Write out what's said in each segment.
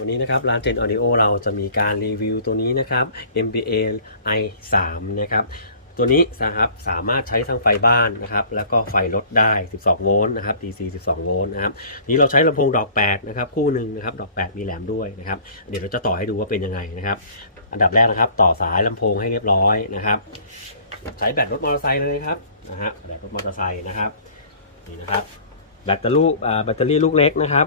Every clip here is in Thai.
วันนี้นะครับร้าน Gen Audio เราจะมีการรีวิวตัวนี้นะครับ MBA i 3 นะครับตัวนี้นะครับสามารถใช้ทั้งไฟบ้านนะครับ แล้วก็ไฟรถได้ 12 โวลต์นะครับ DC 12 โวลต์นะครับนี้เราใช้ลำโพงดอก 8 นะครับ คู่หนึ่งนะครับ ดอก 8 มีแหลมด้วยนะครับ เดี๋ยวเราจะต่อให้ดูว่าเป็นยังไงนะครับ อันดับแรกนะครับ ต่อสายลำโพงให้เรียบร้อยนะครับ ใช้แบตรถมอเตอร์ไซค์เลยครับนะฮะแบตรถมอเตอร์ไซค์นะครับนี่นะครับ แบตเตอรี่แบตเตอรี่ลูกเล็กนะครับ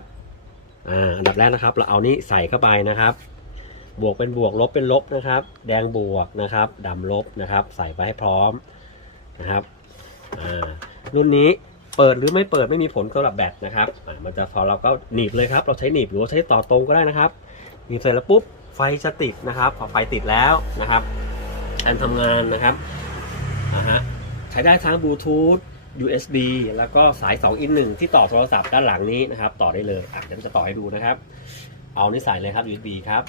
อ่าอันดับแรกนะครับ เราเอานี้ใส่เข้าไปนะครับ บวกเป็นบวกลบเป็นลบนะครับ แดงบวกนะครับดำลบนะครับ ใส่ไปให้พร้อมนะครับอ่ารุ่นนี้เปิดหรือไม่เปิดไม่มีผลสำหรับแบตนะครับอ่ามันจะพอเราก็หนีบเลยครับ เราใช้หนีบหรือว่าใช้ต่อตรงก็ได้นะครับหนีบเสร็จแล้วปุ๊บไฟจะติดนะครับ พอไฟติดแล้วนะครับการทำงานนะครับอ่าฮะใช้ได้ทั้งบลูทูธ USB แล้วก็สาย2 in 1ที่ต่อโทรศัพท์ด้านหลังนี้นะครับ ต่อได้เลยอะเดี๋ยวจะต่อให้ดูนะครับ เอานี่ใส่เลยครับ USB ครับ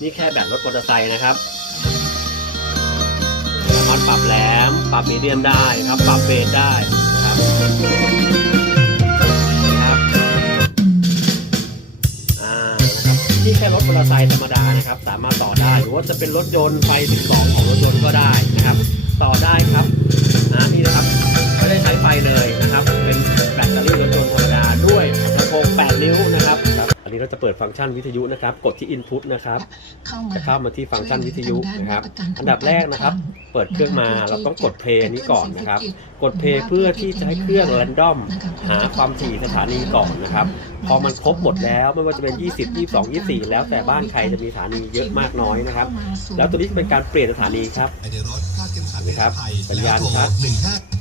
นี่แค่แบตรถมอเตอร์ไซค์นะครับมารถปรับแหลม ปรับมีเดียมได้ครับ ปรับเบสได้นะครับนะครับอ่านะครับนี่แค่รถมอเตอร์ไซค์ธรรมดานะครับ สามารถต่อได้ หรือว่าจะเป็นรถยนต์ไฟ12ของรถยนต์ก็ได้นะครับ ต่อได้ครับ นะนี่นะครับไม่ได้ใช้ไฟเลยนะครับ จะเปิดฟังก์ชันวิทยุนะครับ กดที่ Input นะครับ จะเข้ามาที่ฟังก์ชันวิทยุนะครับ อันดับแรกนะครับ เปิดเครื่องมาเราต้องกดเพลย์นี้ก่อนนะครับ กดเพลย์เพื่อที่จะให้เครื่องแรนดอมหาความถี่สถานีก่อนนะครับ พอมันครบหมดแล้วไม่ว่าจะเป็น 20 22 24 แล้วแต่บ้านใครจะมีสถานีเยอะมากน้อยนะครับ แล้วตัวนี้จะเป็นการเปลี่ยนสถานีครับภายในรถคาดเข็มขัดนะครับนิรภัยสัญญาณแล้วโทรชัดห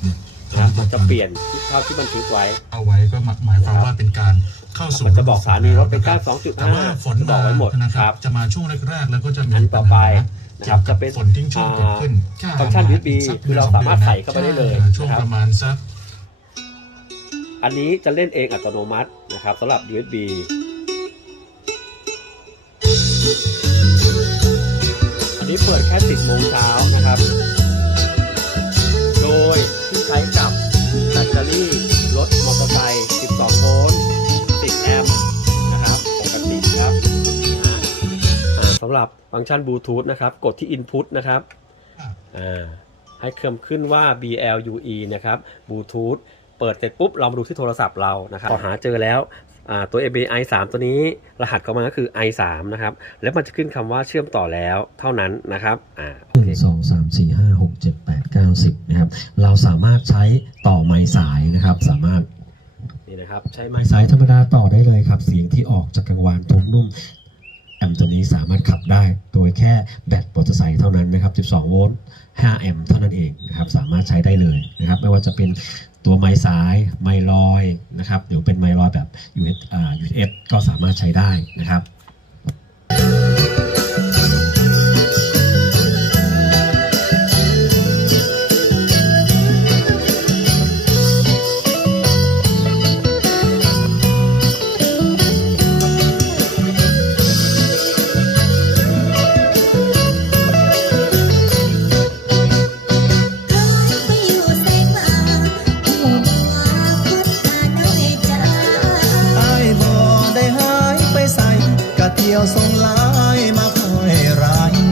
นึ่งห้านะครับมันจะเปลี่ยนที่เท่าที่บันทึกไว้ เอาไว้ก็หมายความว่าเป็นการเข้าสู่มันจะบอกสถานีรถเป็นะคบ92.5แต่ว่าฝนจะบอกไว้หมดนะคครัรับบจะมาช่วงแรกๆ แล้วก็จะมีอันต่อไปนะครับเกี่ยวกัจะเป็นฝนทิ้งช่วงเกิดขึ้นฟังก์ชัน USB คือเราสามารถใส่เข้าไปได้เลยช่วงนะครับประมาณสักอันนี้จะเล่นเองอัตโนมัตินะครับสำหรับ USB อันนี้เปิดแค่ 10โมงเช้านะครับ สำหรับฟังก์ชันบลูทูธนะครับ กดที่ Input นะครับอ่าให้เคลื่อนขึ้นว่า BLUE นะครับบลูทูธเปิดเสร็จปุ๊บ เรามาดูที่โทรศัพท์เรานะครับพอหาเจอแล้วอ่าตัว ABI 3 ตัวนี้รหัสของมันก็คือ i 3นะครับ แล้วมันจะขึ้นคำว่าเชื่อมต่อแล้วเท่านั้นนะครับอ่าโอหเคนึ่งสองสามสี่ห้าหกเจ็ดแปดเก้าสิบนะครับ เราสามารถใช้ต่อไม้สายนะครับ สามารถนี่นะครับ ใช้ไม้ไม้สายธรรมดาต่อได้เลยครับ เสียงที่ออกจากกังวานทุ้มนุ่มแอ มตัวนี้สามารถขับได้โดยแค่แบตมอเตอร์ไซค์เท่านั้นนะครับ 12 โวลต์ 5 แอมป์เท่านั้นเองนะครับ สามารถใช้ได้เลยนะครับ ไม่ว่าจะเป็นตัวไม้สายไม้ลอยนะครับหรือเป็นไม้ลอยแบบ US อ่า UF ก็สามารถใช้ได้นะครับ 要送